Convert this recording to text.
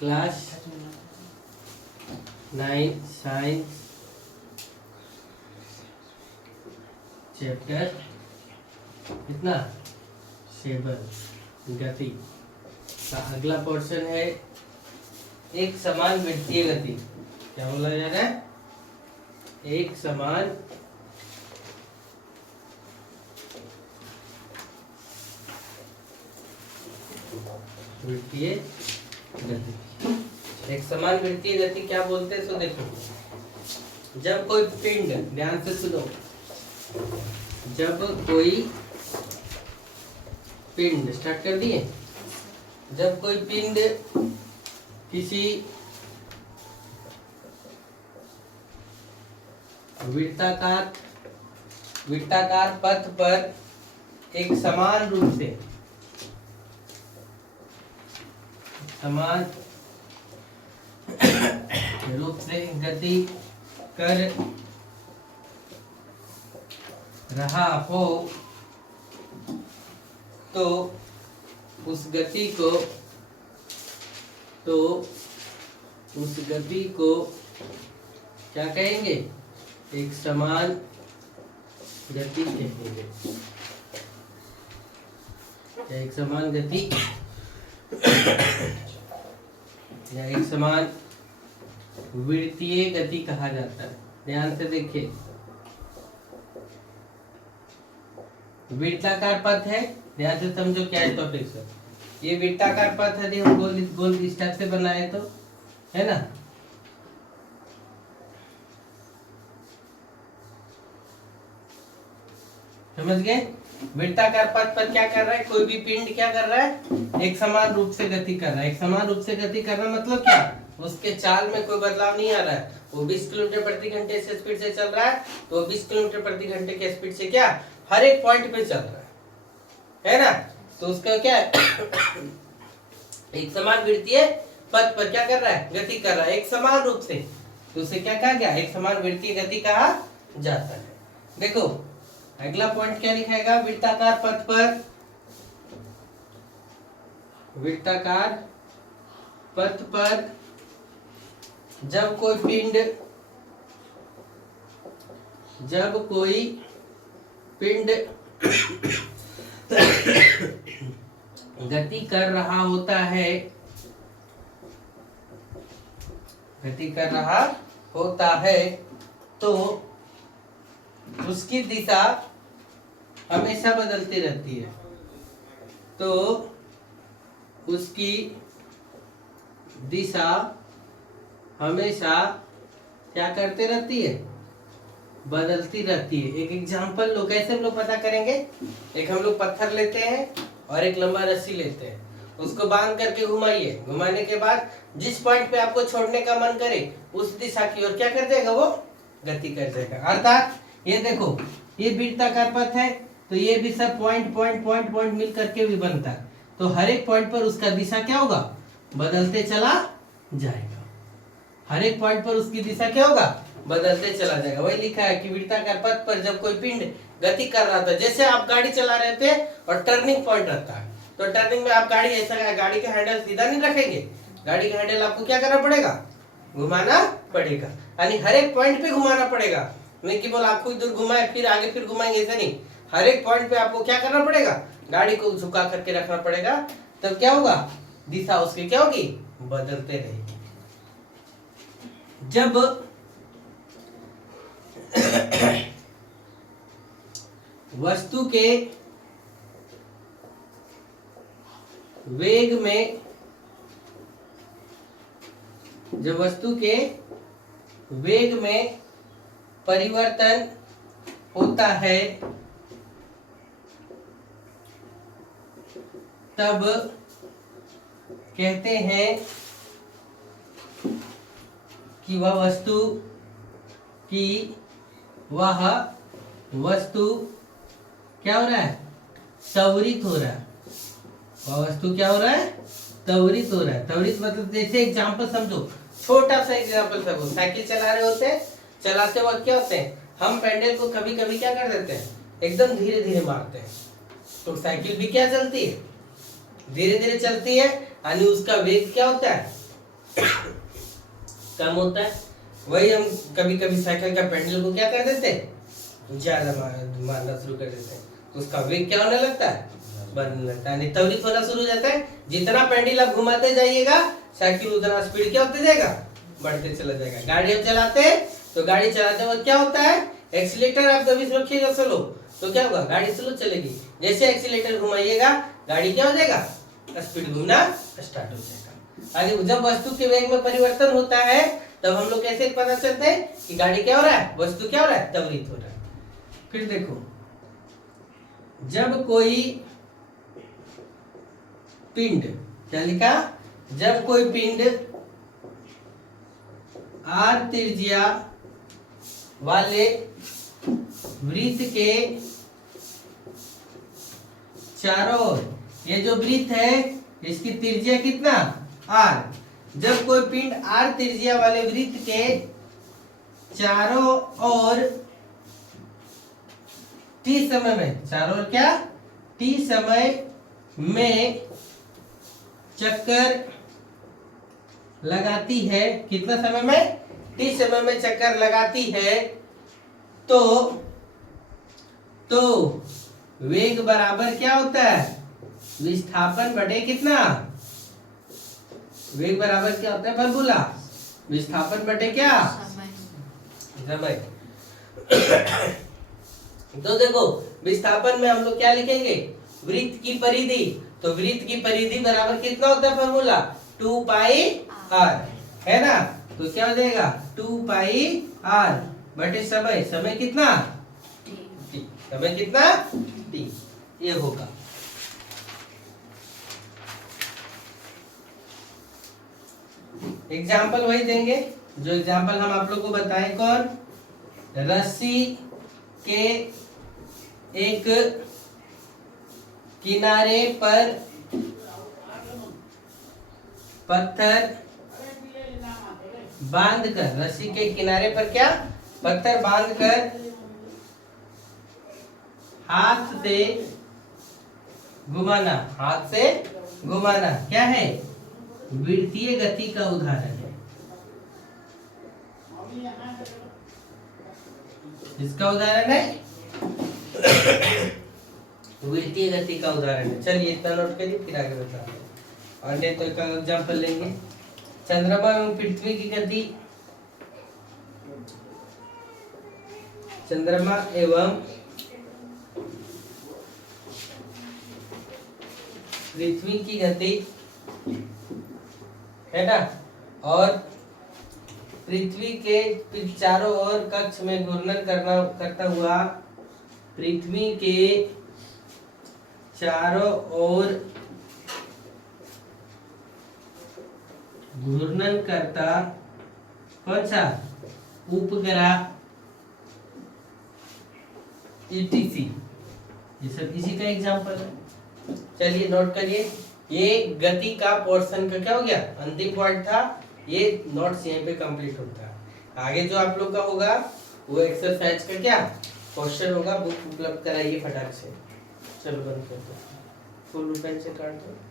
Class 9 science chapter कितना 7 गति का अगला पोर्शन है एक समान वृत्तीय गति। क्या बोला जा रहा है? एक समान वृत्तीय गति। एक समान वृत्तीय गति क्या बोलते हैं? तो देखो, जब कोई पिंड, ध्यान से सुनो, जब कोई पिंड, स्टार्ट कर दिए, जब कोई पिंड किसी वृत्ताकार पथ पर एक समान रूप से गति कर रहा हो तो उस गति को क्या कहेंगे? एक समान गति कहेंगे। एक समान गति या एक समान वृत्तीय गति कहा जाता है। ध्यान से देखिए, वृत्ताकार पथ है, ध्यान से समझो क्या है टॉपिक से। ये वृत्ताकार पथ है, देखो गोल इस टाइप से बनाए तो, है ना? समझ गए? वृत्ताकार पथ पर क्या कर रहा है? कोई भी पिंड क्या कर रहा है? एक समान रूप से गति कर रहा है। एक समान रूप से गति करना मतलब क्या? उसके चाल में कोई बदलाव नहीं आ रहा है। वो 20 किलोमीटर प्रति घंटे से स्पीड से चल रहा है, तो वो 20 किलोमीटर प्रति घंटे के स्पीड से क्या हर एक पॉइंट पे चल रहा है ना? तो उसका क्या है? एक समान वृत्तीय पथ पर क्या कर रहा है? गति कर रहा है एक समान रूप से, तो उसे क्या कहा गया? एक समान वृत्तीय गति कहा जाता है। देखो अगला पॉइंट क्या लिखाएगा? वृत्ताकार पथ पर जब कोई पिंड गति कर रहा होता है तो उसकी दिशा हमेशा बदलती रहती है। तो उसकी दिशा हमेशा क्या करते रहती है? बदलती रहती है। एक एग्जांपल लो, कैसे हम लोग पता करेंगे? एक हम लोग पत्थर लेते हैं और एक लंबा रस्सी लेते हैं, उसको बांध करके घुमाइए। घुमाने के बाद जिस पॉइंट पे आपको छोड़ने का मन करे उस दिशा की ओर क्या कर देगा? वो गति कर देगा। अर्थात ये देखो, ये वृत्ताकार पथ है, तो ये भी सब पॉइंट मिल करके भी बनता है। तो हर एक पॉइंट पर उसका दिशा क्या होगा? बदलते चला जाएगा। हर एक पॉइंट पर उसकी दिशा क्या होगा? बदलते चला जाएगा। वही लिखा है कि वृत्ताकार पथ पर जब कोई पिंड गति कर रहा था, जैसे आप गाड़ी चला रहे थे और टर्निंग पॉइंट रहता है, तो टर्निंग में आप गाड़ी ऐसा, गाड़ी का हैंडल सीधा नहीं रखेंगे, गाड़ी का हैंडल आपको क्या करना पड़ेगा? घुमाना पड़ेगा। यानी हर एक पॉइंट पे घुमाना पड़ेगा, नहीं कि बोल आपको इधर घुमाए फिर आगे फिर घुमाएंगे, ऐसा नहीं। हर एक पॉइंट पे आपको क्या करना पड़ेगा? गाड़ी को झुका करके रखना पड़ेगा। तब क्या होगा? दिशा उसकी क्या होगी? बदलते रहेगी। जब वस्तु के वेग में परिवर्तन होता है तब कहते हैं कि वह वस्तु क्या हो रहा है? त्वरित हो रहा है। वह वस्तु क्या हो रहा है? त्वरित हो रहा है। त्वरित मतलब जैसे एग्जांपल समझो, छोटा सा एग्जांपल समझो। साइकिल चला रहे होते हैं, चलाते वक्त क्या होते हैं? हम पैडल को कभी कभी क्या कर देते हैं? एकदम धीरे धीरे मारते हैं, तो साइकिल भी क्या चलती है? धीरे धीरे चलती है, यानी उसका वेग क्या होता है? कम होता है। वही हम कभी कभी साइकिल का पेडल को क्या कर देते हैं, ज्यादा मारना शुरू कर देते हैं, तो उसका वेग क्या होने लगता है, बढ़ने लगता है, नहीं त्वरित होना शुरू हो जाता है। जितना पेडल आप घुमाते जाइएगा साइकिल उतना स्पीड क्या होते जाएगा, बढ़ते चला जाएगा। गाड़ी हम चलाते हैं तो गाड़ी चलाते वक्त क्या होता है, एक्सीलेटर आप कभी रखिएगा स्लो तो क्या होगा, गाड़ी स्लो चलेगी। जैसे एक्सीलेटर घुमाइएगा गाड़ी क्या हो जाएगा, स्पीड घूमना स्टार्ट हो जाएगा। आगे जब वस्तु के वेग में परिवर्तन होता है तब हम लोग कैसे पता चलते हैं कि गाड़ी क्या हो रहा है, वस्तु क्या हो रहा है, त्वरित हो रहा है। फिर देखो, जब कोई पिंड, क्या लिखा, जब कोई पिंड आर त्रिज्या वाले वृत्त के चारों ओर, ये जो वृत्त है इसकी त्रिज्या कितना, आर, जब कोई पिंड आर त्रिज्या वाले वृत्त के चारों ओर टी समय में, चारों ओर क्या, टी समय में चक्कर लगाती है, कितना समय में, टी समय में चक्कर लगाती है, तो वेग बराबर क्या होता है, विस्थापन बटे कितना, वेग बराबर क्या होता है, फॉर्मूला विस्थापन बटे क्या, समय। तो देखो विस्थापन में हम लोग क्या लिखेंगे, वृत्त की परिधि, तो वृत्त की परिधि बराबर कितना होता है, फॉर्मूला 2 पाई r, है ना। तो क्या हो जाएगा 2 पाई r बटे समय, समय कितना t, समय कितना t, ये होगा। एग्जाम्पल वही देंगे जो एग्जाम्पल हम आप लोग को बताए, कौन, रस्सी के एक किनारे पर पत्थर बांधकर, रस्सी के किनारे पर क्या, पत्थर बांधकर हाथ से घुमाना, हाथ से घुमाना क्या है, वृत्तीय गति का उदाहरण है। इसका उदाहरण है वृत्तीय गति का उदाहरण है। चलिए इतना नोट करिए, फिर आगे बताते हैं। और नहीं तो का एग्जाम्पल लेंगे, चंद्रमा एवं पृथ्वी की गति, चंद्रमा एवं पृथ्वी की गति, है ना, और पृथ्वी के चारों ओर कक्ष में घूर्णन करता हुआ, पृथ्वी के चारों ओर घूर्णन करता कौन सा, उपग्रह ETC, ये सब इसी का एग्जांपल है। चलिए नोट करिए, ये गति का पोर्शन का क्या हो गया, अंतिम पॉइंट था, ये नोट्स यहीं पे कंप्लीट होता है। आगे जो आप लोग का होगा वो एक्सरसाइज का क्या क्वेश्चन होगा, बुक उपलब्ध कराइए फटाक से। चलो बंद कर दो, फुल पेन से काट दो।